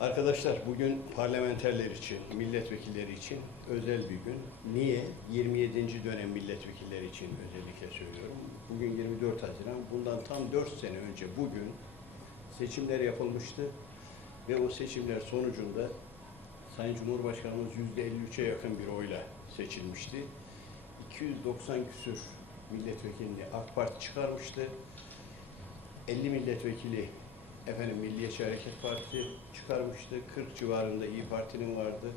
Arkadaşlar bugün parlamenterler için, milletvekilleri için özel bir gün. Niye? 27. dönem milletvekilleri için özellikle söylüyorum. Bugün 24 Haziran. Bundan tam 4 sene önce bugün seçimler yapılmıştı. Ve o seçimler sonucunda Sayın Cumhurbaşkanımız %53'e yakın bir oyla seçilmişti. 290 küsür milletvekilini AK Parti çıkarmıştı. 50 milletvekili efendim Milliyetçi Hareket Partisi çıkarmıştı. 40 civarında İyi Parti'nin vardı.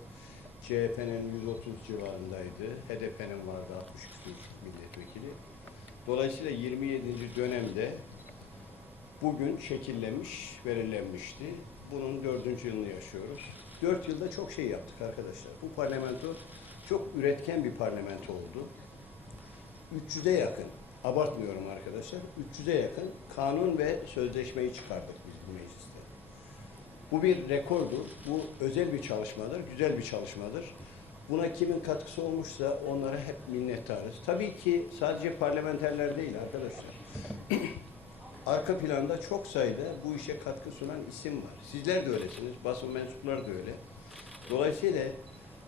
CHP'nin 130 civarındaydı. HDP'nin vardı 60 küsur milletvekili. Dolayısıyla 27. dönemde bugün şekillenmiş, belirlenmişti. Bunun dördüncü yılını yaşıyoruz. Dört yılda çok şey yaptık arkadaşlar. Bu parlamento çok üretken bir parlamento oldu. 300'e yakın, abartmıyorum arkadaşlar, 300'e yakın kanun ve sözleşmeyi çıkardık bu mecliste. Bu bir rekordur, bu özel bir çalışmadır, güzel bir çalışmadır. Buna kimin katkısı olmuşsa onlara hep minnettarız. Tabii ki sadece parlamenterler değil arkadaşlar. Arka planda çok sayıda bu işe katkı sunan isim var. Sizler de öylesiniz, basın mensupları da öyle. Dolayısıyla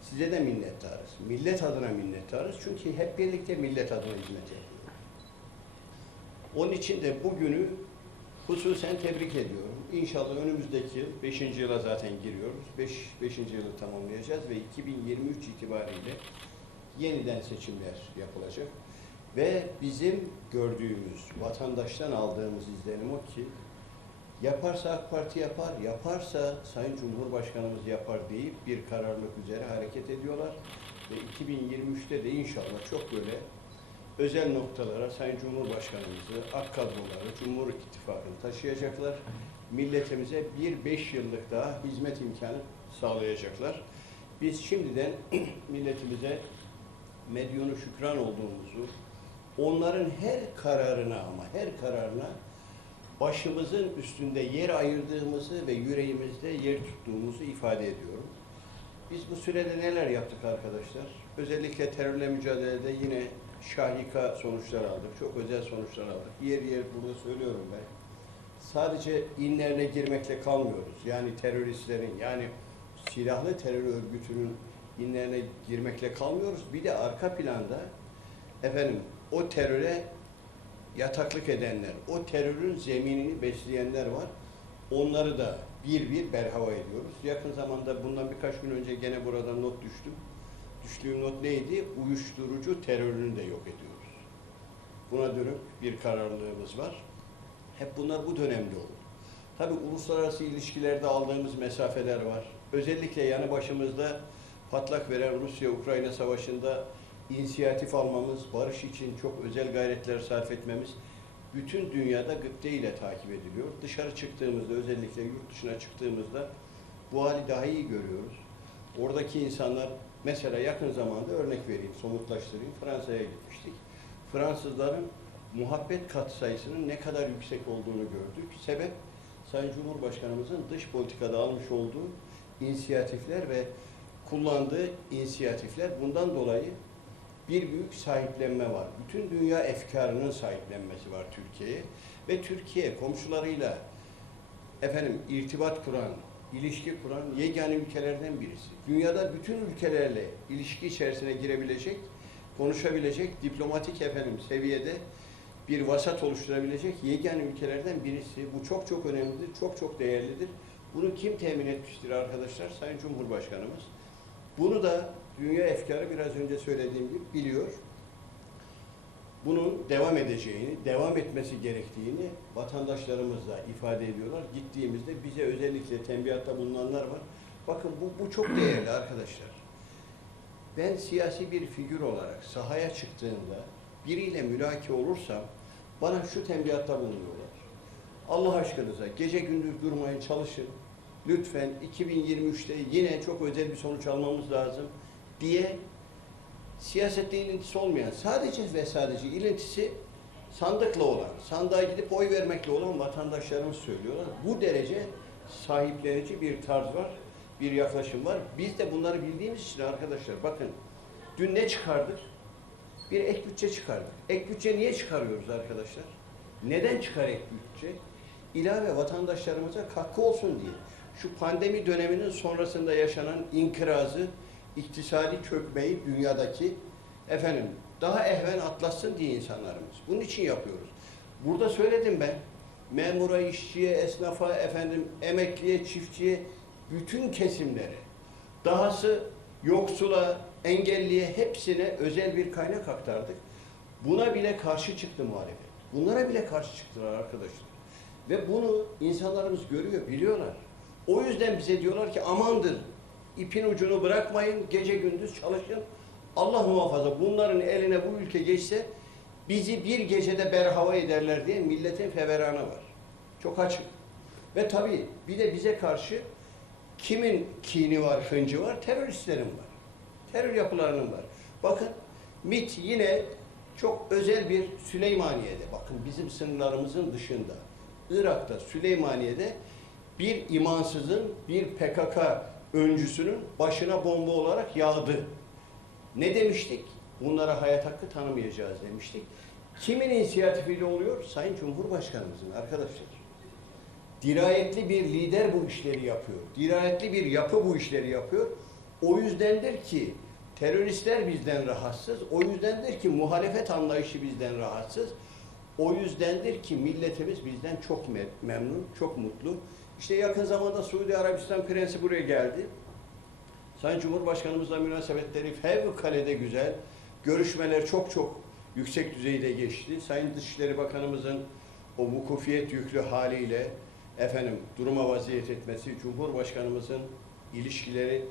size de minnettarız. Millet adına minnettarız. Çünkü hep birlikte millet adına hizmet ediyoruz. Onun için de bugünü hususen tebrik ediyorum. İnşallah önümüzdeki yıl, 5. yıla zaten giriyoruz. 5. Beş, yılı tamamlayacağız ve 2023 itibariyle yeniden seçimler yapılacak. Ve bizim gördüğümüz, vatandaştan aldığımız izlenim o ki Yaparsa AK Parti yapar, yaparsa Sayın Cumhurbaşkanımız yapar deyip bir kararlılık üzere hareket ediyorlar. Ve 2023'te de inşallah çok böyle özel noktalara Sayın Cumhurbaşkanımızı, AK kadroları, Cumhur İttifakı'nı taşıyacaklar. Milletimize bir beş yıllık daha hizmet imkanı sağlayacaklar. Biz şimdiden milletimize medyonu şükran olduğumuzu, onların her kararına ama her kararına başımızın üstünde yer ayırdığımızı ve yüreğimizde yer tuttuğumuzu ifade ediyorum. Biz bu sürede neler yaptık arkadaşlar? Özellikle terörle mücadelede yine şahika sonuçlar aldık. Çok özel sonuçlar aldık. Yer yer burada söylüyorum ben. Sadece inlerine girmekle kalmıyoruz. Yani teröristlerin yani silahlı terör örgütünün inlerine girmekle kalmıyoruz. Bir de arka planda efendim o teröre yataklık edenler, o terörün zeminini besleyenler var. Onları da bir bir berhava ediyoruz. Yakın zamanda bundan birkaç gün önce gene burada not düştüm. Düştüğüm not neydi? Uyuşturucu terörünü de yok ediyoruz. Buna dönük bir kararlılığımız var. Hep bunlar bu dönemde oldu. Tabii uluslararası ilişkilerde aldığımız mesafeler var. Özellikle yanı başımızda patlak veren Rusya-Ukrayna savaşında inisiyatif almamız, barış için çok özel gayretler sarf etmemiz bütün dünyada gıpte ile takip ediliyor. Dışarı çıktığımızda özellikle yurt dışına çıktığımızda bu hali daha iyi görüyoruz. Oradaki insanlar mesela yakın zamanda örnek vereyim, somutlaştırayım. Fransa'ya gitmiştik. Fransızların muhabbet kat sayısının ne kadar yüksek olduğunu gördük. Sebep Sayın Cumhurbaşkanımızın dış politikada almış olduğu inisiyatifler ve kullandığı inisiyatifler bundan dolayı bir büyük sahiplenme var. Bütün dünya efkarının sahiplenmesi var Türkiye'ye ve Türkiye komşularıyla efendim irtibat kuran, ilişki kuran yegane ülkelerden birisi. Dünyada bütün ülkelerle ilişki içerisine girebilecek, konuşabilecek, diplomatik efendim seviyede bir vasat oluşturabilecek yegane ülkelerden birisi. Bu çok çok önemlidir, çok çok değerlidir. Bunu kim temin etmiştir arkadaşlar? Sayın Cumhurbaşkanımız. Bunu da dünya efkarı biraz önce söylediğim gibi biliyor. Bunun devam edeceğini, devam etmesi gerektiğini vatandaşlarımız da ifade ediyorlar. Gittiğimizde bize özellikle tembihatta bulunanlar var. Bakın bu, bu çok değerli arkadaşlar. Ben siyasi bir figür olarak sahaya çıktığımda biriyle mülaki olursam bana şu tembihatta bulunuyorlar. Allah aşkınıza gece gündüz durmayın çalışın. Lütfen 2023'te yine çok özel bir sonuç almamız lazım diye siyasette ilintisi olmayan, sadece ve sadece ilintisi sandıkla olan, sandığa gidip oy vermekle olan vatandaşlarımız söylüyorlar. Bu derece sahiplenici bir tarz var, bir yaklaşım var. Biz de bunları bildiğimiz için arkadaşlar bakın dün ne çıkardık? Bir ek bütçe çıkardık. Ek bütçe niye çıkarıyoruz arkadaşlar? Neden çıkar ek bütçe? İlave vatandaşlarımıza katkı olsun diye. şu pandemi döneminin sonrasında yaşanan inkırazı, iktisadi çökmeyi dünyadaki efendim daha ehven atlatsın diye insanlarımız. Bunun için yapıyoruz. Burada söyledim ben. Memura, işçiye, esnafa, efendim emekliye, çiftçiye, bütün kesimlere, dahası yoksula, engelliye hepsine özel bir kaynak aktardık. Buna bile karşı çıktı muhalefet. Bunlara bile karşı çıktılar arkadaşlar. Ve bunu insanlarımız görüyor, biliyorlar. O yüzden bize diyorlar ki amandır, ipin ucunu bırakmayın, gece gündüz çalışın. Allah muhafaza bunların eline bu ülke geçse bizi bir gecede berhava ederler diye milletin feveranı var. Çok açık. Ve tabii bir de bize karşı kimin kini var, hıncı var? Teröristlerin var. Terör yapılarının var. Bakın MIT yine çok özel bir Süleymaniye'de, bakın bizim sınırlarımızın dışında, Irak'ta, Süleymaniye'de bir imansızın, bir PKK öncüsünün başına bomba olarak yağdı. Ne demiştik? Bunlara hayat hakkı tanımayacağız demiştik. Kimin inisiyatifiyle oluyor? Sayın Cumhurbaşkanımızın arkadaşlar. Dirayetli bir lider bu işleri yapıyor. Dirayetli bir yapı bu işleri yapıyor. O yüzdendir ki teröristler bizden rahatsız. O yüzdendir ki muhalefet anlayışı bizden rahatsız. O yüzdendir ki milletimiz bizden çok me- memnun, çok mutlu. İşte yakın zamanda Suudi Arabistan Prensi buraya geldi. Sayın Cumhurbaşkanımızla münasebetleri fevkalade güzel. Görüşmeler çok çok yüksek düzeyde geçti. Sayın Dışişleri Bakanımızın o vukufiyet yüklü haliyle efendim duruma vaziyet etmesi, Cumhurbaşkanımızın ilişkileri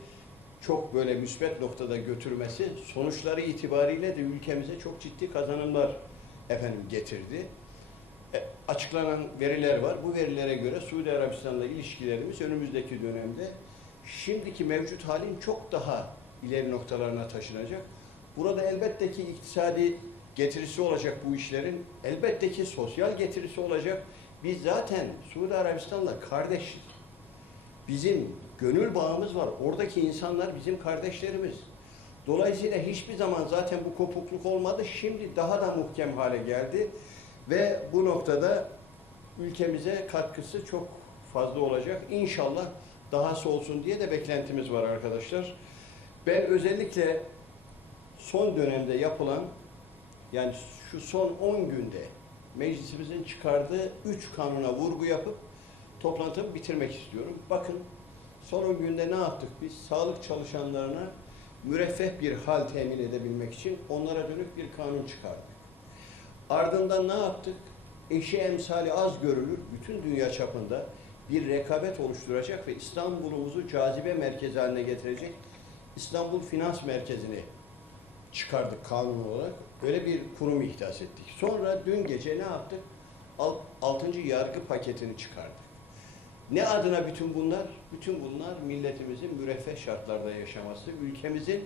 çok böyle müsbet noktada götürmesi sonuçları itibariyle de ülkemize çok ciddi kazanımlar efendim getirdi. E, açıklanan veriler var. Bu verilere göre Suudi Arabistan'la ilişkilerimiz önümüzdeki dönemde şimdiki mevcut halin çok daha ileri noktalarına taşınacak. Burada elbette ki iktisadi getirisi olacak bu işlerin. Elbette ki sosyal getirisi olacak. Biz zaten Suudi Arabistan'la kardeşiz. Bizim gönül bağımız var. Oradaki insanlar bizim kardeşlerimiz. Dolayısıyla hiçbir zaman zaten bu kopukluk olmadı. Şimdi daha da muhkem hale geldi. Ve bu noktada ülkemize katkısı çok fazla olacak. İnşallah dahası olsun diye de beklentimiz var arkadaşlar. Ben özellikle son dönemde yapılan yani şu son 10 günde meclisimizin çıkardığı 3 kanuna vurgu yapıp toplantımı bitirmek istiyorum. Bakın son 10 günde ne yaptık biz? Sağlık çalışanlarına müreffeh bir hal temin edebilmek için onlara dönük bir kanun çıkardık. Ardından ne yaptık? Eşi emsali az görülür, bütün dünya çapında bir rekabet oluşturacak ve İstanbul'umuzu cazibe merkezi haline getirecek İstanbul Finans Merkezi'ni çıkardık kanun olarak. Böyle bir kurum ihdas ettik. Sonra dün gece ne yaptık? Alt, altıncı yargı paketini çıkardık. Ne adına bütün bunlar? Bütün bunlar milletimizin müreffeh şartlarda yaşaması, ülkemizin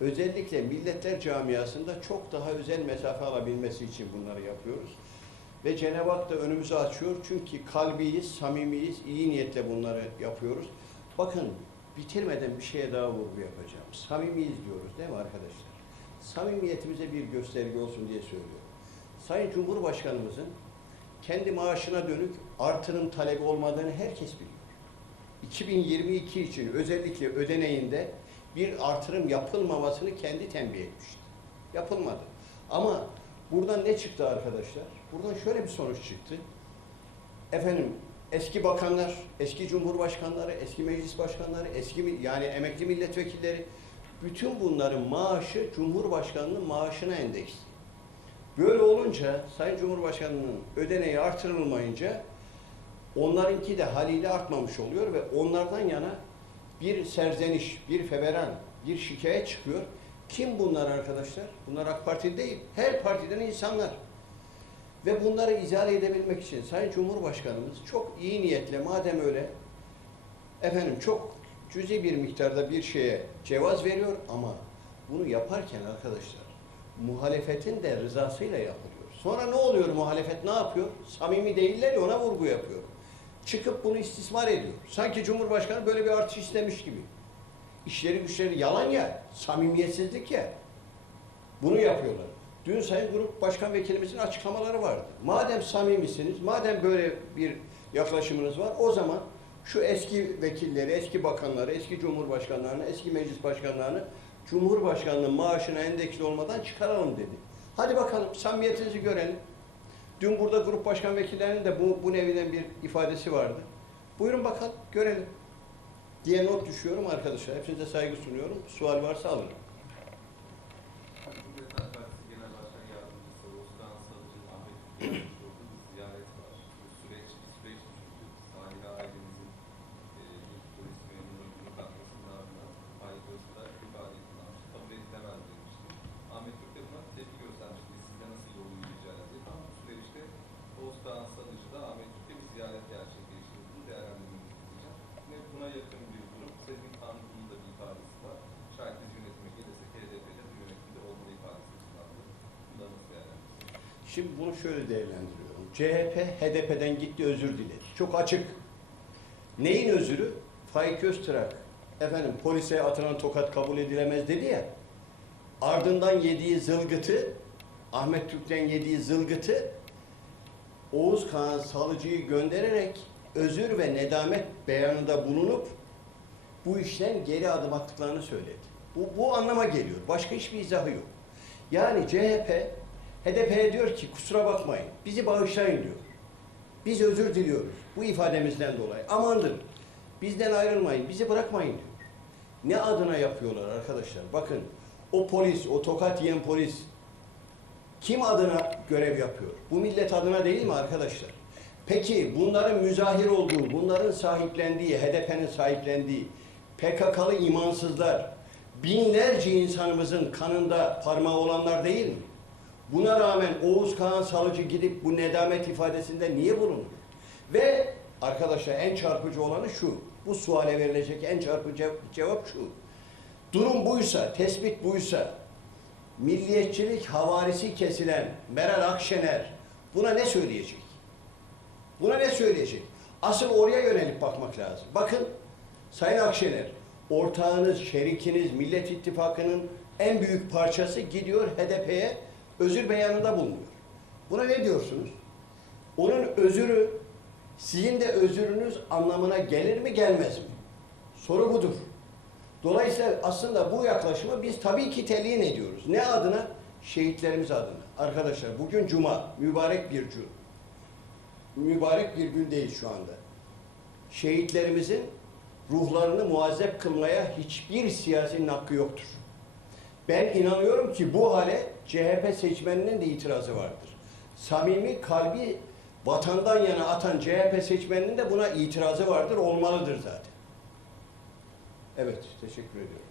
özellikle milletler camiasında çok daha özel mesafe alabilmesi için bunları yapıyoruz. Ve Cenab-ı Hak da önümüzü açıyor çünkü kalbiyiz, samimiyiz, iyi niyetle bunları yapıyoruz. Bakın bitirmeden bir şeye daha vurgu yapacağım. Samimiyiz diyoruz değil mi arkadaşlar? Samimiyetimize bir gösterge olsun diye söylüyorum. Sayın Cumhurbaşkanımızın kendi maaşına dönük artırım talebi olmadığını herkes biliyor. 2022 için özellikle ödeneğinde bir artırım yapılmamasını kendi tembih etmişti. Yapılmadı. Ama buradan ne çıktı arkadaşlar? Buradan şöyle bir sonuç çıktı. Efendim eski bakanlar, eski cumhurbaşkanları, eski meclis başkanları, eski yani emekli milletvekilleri bütün bunların maaşı Cumhurbaşkanının maaşına endeksli. Böyle olunca Sayın Cumhurbaşkanı'nın ödeneği artırılmayınca onlarınki de haliyle artmamış oluyor ve onlardan yana bir serzeniş, bir feveran, bir şikayet çıkıyor. Kim bunlar arkadaşlar? Bunlar AK Parti değil. Her partiden insanlar. Ve bunları izah edebilmek için Sayın Cumhurbaşkanımız çok iyi niyetle madem öyle efendim çok cüzi bir miktarda bir şeye cevaz veriyor ama bunu yaparken arkadaşlar muhalefetin de rızasıyla yapılıyor. Sonra ne oluyor muhalefet ne yapıyor? Samimi değiller ya ona vurgu yapıyor. Çıkıp bunu istismar ediyor. Sanki Cumhurbaşkanı böyle bir artış istemiş gibi. İşleri güçleri yalan ya, samimiyetsizlik ya. Bunu yapıyorlar. Dün Sayın Grup Başkan Vekilimizin açıklamaları vardı. Madem samimisiniz, madem böyle bir yaklaşımınız var, o zaman Şu eski vekilleri, eski bakanları, eski cumhurbaşkanlarını, eski meclis başkanlarını Cumhurbaşkanlığı maaşına endeksli olmadan çıkaralım dedi. Hadi bakalım samimiyetinizi görelim. Dün burada grup başkan vekillerinin de bu, bu neviden bir ifadesi vardı. Buyurun bakalım, görelim. Diye not düşüyorum arkadaşlar. Hepinize saygı sunuyorum. Sual varsa alırım. Şimdi bunu şöyle değerlendiriyorum. CHP HDP'den gitti özür diledi. Çok açık. Neyin özürü? Faik Öztürk. Efendim polise atılan tokat kabul edilemez dedi ya. Ardından yediği zılgıtı, Ahmet Türk'ten yediği zılgıtı Oğuz Kağan Salıcı'yı göndererek özür ve nedamet beyanında bulunup bu işten geri adım attıklarını söyledi. Bu, bu anlama geliyor. Başka hiçbir izahı yok. Yani CHP HDP'ye diyor ki kusura bakmayın bizi bağışlayın diyor. Biz özür diliyoruz bu ifademizden dolayı. Amandır bizden ayrılmayın bizi bırakmayın diyor. Ne adına yapıyorlar arkadaşlar? Bakın o polis, o tokat yiyen polis kim adına görev yapıyor? Bu millet adına değil mi arkadaşlar? Peki bunların müzahir olduğu, bunların sahiplendiği, HDP'nin sahiplendiği PKK'lı imansızlar binlerce insanımızın kanında parmağı olanlar değil mi? Buna rağmen Oğuz Kağan Salıcı gidip bu nedamet ifadesinde niye bulunur? Ve arkadaşlar en çarpıcı olanı şu. Bu suale verilecek en çarpıcı cevap şu. Durum buysa, tespit buysa, milliyetçilik havarisi kesilen Meral Akşener buna ne söyleyecek? Buna ne söyleyecek? Asıl oraya yönelip bakmak lazım. Bakın Sayın Akşener, ortağınız, şerikiniz, Millet İttifakı'nın en büyük parçası gidiyor HDP'ye özür beyanında bulunuyor. Buna ne diyorsunuz? Onun özürü sizin de özürünüz anlamına gelir mi gelmez mi? Soru budur. Dolayısıyla aslında bu yaklaşımı biz tabii ki telyin ediyoruz. Ne adına? Şehitlerimiz adına. Arkadaşlar bugün cuma, mübarek bir gün. Mübarek bir gündeyiz şu anda. Şehitlerimizin ruhlarını muazzep kılmaya hiçbir siyasinin hakkı yoktur. Ben inanıyorum ki bu hale CHP seçmeninin de itirazı vardır. Samimi kalbi vatandan yana atan CHP seçmeninin de buna itirazı vardır, olmalıdır zaten. Evet, teşekkür ediyorum.